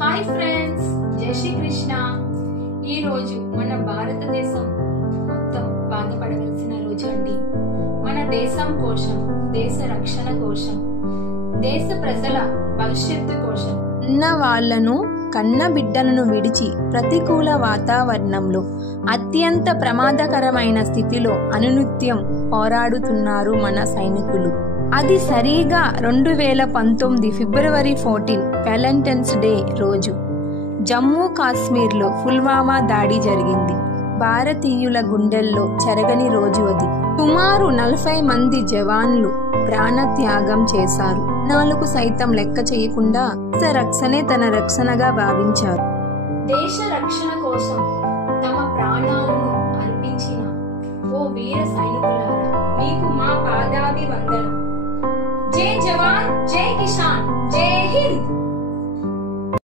Hi friends, జై శ్రీ కృష్ణ. ఈ రోజు మన భారతదేశం మొత్తం బాధపడవలసిన రోజు అండి. మన దేశం కోసం, దేశ రక్షణ కోసం, దేశ ప్రజల భవిష్యత్తు కోసం ఉన్న వాళ్లను, కన్న బిడ్డలను విడిచి ప్రతికూల వాతావరణంలో అత్యంత ప్రమాదకరమైన స్థితిలో అనునిత్యం పోరాడుతున్నారు మన సైనికులు. అది సరిగా 2019 ఫిబ్రవరి 14 వ్యాలంటైన్స్ డే రోజు జమ్మూ కాశ్మీర్లో పుల్వామా దాడి జరిగింది. భారతీయుల గుండెల్లో చెరగని రోజు అది. సుమారు 40 మంది జవాన్లు ప్రాణత్యాగం చేశారు. నాలుగు సైతం లెక్క చేయకుండా దేశ రక్షణే తన రక్షణగా భావించారు. దేశ రక్షణ కోసం తమ ప్రాణాలను అర్పించిన ఓ వీర సైనికులారా, మీకు మా పాదాభివందనం. జై జవాన్, జై కిసాన్, జై హింద్.